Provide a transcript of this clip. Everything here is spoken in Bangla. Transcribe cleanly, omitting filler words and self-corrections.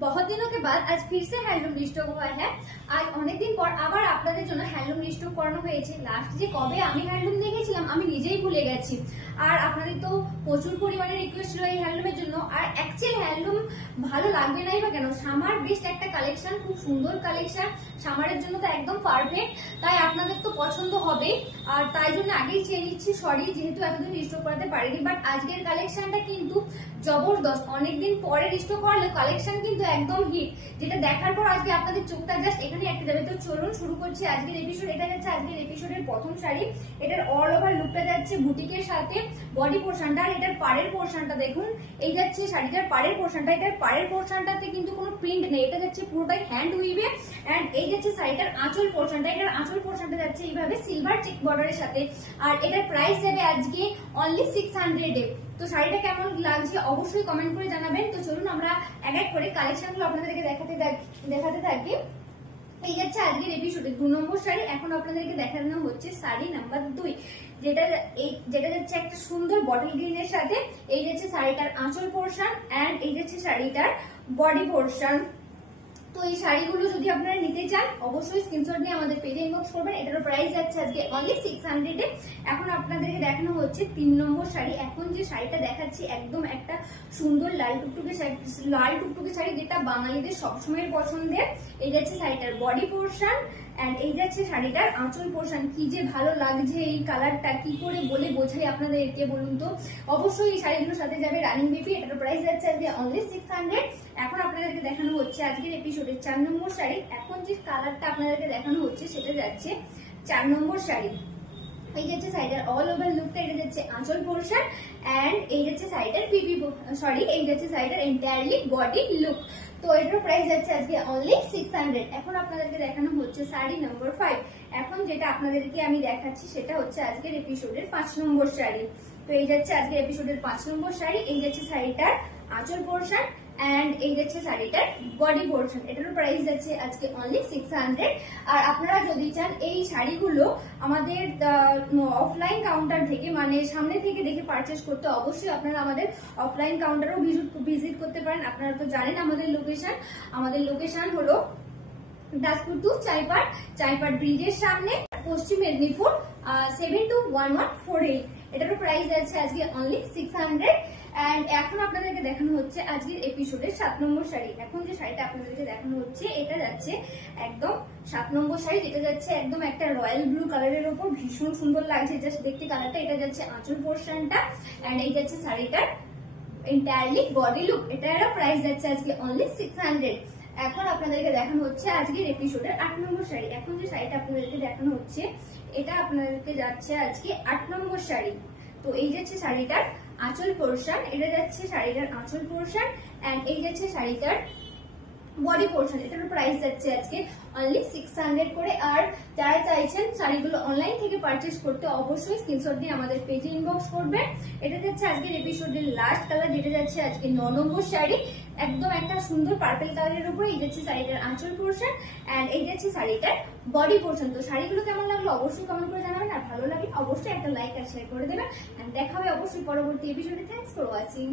बहुत दिनों के बाद आज फिर से हैंडलूम रिस्टॉक हुआ है। आज অনেক দিন পর আবার আপনাদের জন্য হ্যান্ডলুম রিস্টক করানো হয়েছে। লাস্ট যে কবে আমি হ্যান্ডলুম দেখেছিলাম আমি নিজেই ভুলে গেছি। আর আপনাদের তো প্রচুর পরিমাণে রিকোয়েস্ট ছিল এই হ্যান্ডলুমের জন্য। আর অ্যাকচুয়াল হ্যান্ডলুম ভালো লাগবে নাই বা কেন, সামার বেস্ট একটা কালেকশন, খুব সুন্দর কালেকশন, সামারের জন্য তো একদম পারফেক্ট। তাই আপনাদের তো পছন্দ হবে, আর তাই জন্য আগেই চেয়ে নিচ্ছি সরি, যেহেতু এতদিন রিস্টক করাতে পারিনি। বাট আজকের কালেকশনটা কিন্তু জবরদস্ত, অনেকদিন পরে রিস্টক করালে কালেকশন কিন্তু একদম হিট, যেটা দেখার পর আজকে আপনাদের চোখটা জাস্ট এখানে একটা যাবে। তো চলুন শুরু করছি আজকের এপিসোড। এটা যাচ্ছে আজকের এপিসোডের প্রথম শাড়ি। এটার অল ওভার লুকটা যাচ্ছে বুটিকের সাথে বডি পোর্শনটা, আর এটার পাড়ের পোর্শনটা দেখুন। এই যাচ্ছে শাড়িটার পাড়ের পোর্শনটা, এটার পাড়ের পোর্শনটাতে কিন্তু কোনো প্রিন্ট নেই, এটা যাচ্ছে পুরোটাই হ্যান্ড উইভে। এন্ড এই যাচ্ছে শাড়িটার আঁচল পোর্শনটা, এটার আঁচল পোর্শনটা যাচ্ছে এইভাবে সিলভার চেক বর্ডারের সাথে। আর এটার প্রাইস যাবে আজকে অনলি 600 এ। তো শাড়িটা কেমন লাগছে অবশ্যই কমেন্ট করে জানাবেন। তো চলুন আমরা এক এক করে কালেকশনগুলো আপনাদেরকে দেখাতে থাকি। এই যাচ্ছে আজকের এপিসোডে 2 নম্বর শাড়ি। এখন আপনাদেরকে দেখানো হচ্ছে শাড়ি নাম্বার 2, যেটা যাচ্ছে একটা সুন্দর বটল গ্রিনের সাথে। এই যাচ্ছে শাড়িটার আঁচল পোর্শন এন্ড এই যাচ্ছে শাড়িটার বডি পোর্শন। তো এই শাড়িগুলো যদি আপনারা নিতে চান অবশ্যই স্ক্রিনশট নিয়ে আমাদের পেজে ইনবক্স করবেন। এটার প্রাইস যাচ্ছে আজকে অনলি 600 এ। এখন আপনাদেরকে দেখানো হচ্ছে 3 নম্বর শাড়ি। এখন যে শাড়িটা দেখাচ্ছি একদম একটা সুন্দর লাল টুকটুকে শাড়ি, যেটা বাঙালিদের সবসময়ের পছন্দের। এই যাচ্ছে শাড়িটার বডি পোর্শন এন্ড এই যাচ্ছে শাড়িটার আঁচল পোর্শন। কি যে ভালো লাগছে এই কালারটা, কি করে বলে বোঝাই আপনাদেরকে বলুন তো। অবশ্যই এই শাড়িগুলোর সাথে যাবে রানিং বেবি। এটার প্রাইস যাচ্ছে আজকে অনলি 600। এখন আপনাদেরকে দেখানো হচ্ছে আজকের এপিসোডে 4 নম্বর শাড়ি। এখন যে কালারটা আপনাদেরকে দেখানো হচ্ছে সেটা যাচ্ছে 4 নম্বর শাড়ি। এই যাচ্ছে শাড়িটার অল ওভার লুকটা, এটা যাচ্ছে আঁচল পোর্শন এন্ড এই যাচ্ছে শাড়িটার এই যাচ্ছে শাড়িটার এন্টায়ারলি বডি লুক। তো এটার প্রাইস যাচ্ছে আজকে অনলি 600। এখন আপনাদেরকে দেখানো হচ্ছে শাড়ি নাম্বার 5। এখন যেটা আপনাদেরকে আমি দেখাচ্ছি সেটা হচ্ছে আজকের এপিসোডের 5 নম্বর শাড়ি। তো এই যাচ্ছে আজকের এপিসোডের 5 নম্বর শাড়ি। এই যাচ্ছে শাড়িটার আঁচল পোর্শন এন্ড এই যাচ্ছে শাড়িটার বডি পোর্শন। এটার প্রাইস যাচ্ছে আজকে অনলি 600। আর আপনারা যদি চান এই শাড়িগুলো আমাদের অফলাইন কাউন্টার থেকে, মানে সামনে থেকে দেখে পারচেস করতে, অবশ্যই আপনারা আমাদের অফলাইন কাউন্টারও ভিজিট করতে পারেন। আপনারা তো জানেন আমাদের লোকেশন হলো দাসপুর টু চাইপাট ব্রিজের সামনে, পশ্চিম মেদিনীপুর 721148। এটারও প্রাইস যাচ্ছে আজকে অনলি 600। এন্ড এখন আপনাদেরকে দেখানো হচ্ছে আজকের এপিসোডের 7 নম্বর শাড়ি। এখন যে শাড়িটা আপনাদেরকে দেখানো হচ্ছে এটা যাচ্ছে একদম 7 নম্বর শাড়ি, যেটা যাচ্ছে একদম একটা রয়্যাল ব্লু কালারের উপর, ভীষণ সুন্দর লাগছে জাস্ট দেখতে কালারটা। এটা যাচ্ছে আঁচল পোর্শনটা এন্ড এই যাচ্ছে শাড়িটার এন্টায়ারলি বডি লুক। এটারও প্রাইস যাচ্ছে আজকে অনলি 600। এখন আপনাদেরকে দেখানো হচ্ছে আজকের এপিসোডের 8 নম্বর শাড়ি। এখন যে শাড়িটা আপনাদেরকে দেখানো হচ্ছে এটা আপনাদেরকে যাচ্ছে আজকে 8 নম্বর শাড়ি। তো এই যাচ্ছে শাড়িটার আঁচল পোর্শন, এটা যাচ্ছে শাড়িটার আঁচল পোর্শন এন্ড এই যাচ্ছে শাড়িটার বডি পোর্শন। এটার প্রাইস যাচ্ছে আজকে অনলি 600 করে। আর যারা চাইছেন শাড়িগুলো অনলাইন থেকে পারচেস করতে অবশ্যই স্ক্রিনশট দিয়ে আমাদের পেজে ইনবক্স করবেন। এটা যাচ্ছে আজকের এপিসোডের লাস্ট কালার, যেটা যাচ্ছে আজকে 9 নম্বর শাড়ি। একদম একটা সুন্দর পার্পল কালারের উপরে এই যাচ্ছে শাড়িটার আঁচল পোর্শন এন্ড এই যাচ্ছে শাড়িটার বডি পোর্শন। তো শাড়িগুলো কেমন লাগলো অবশ্যই কমেন্ট করে জানাবেন, আর ভালো লাগলে অবশ্যই একটা লাইক আর শেয়ার করে দেবেন। এন্ড দেখা হবে অবশ্যই পরবর্তী এপিসোডে। Thanks for watching.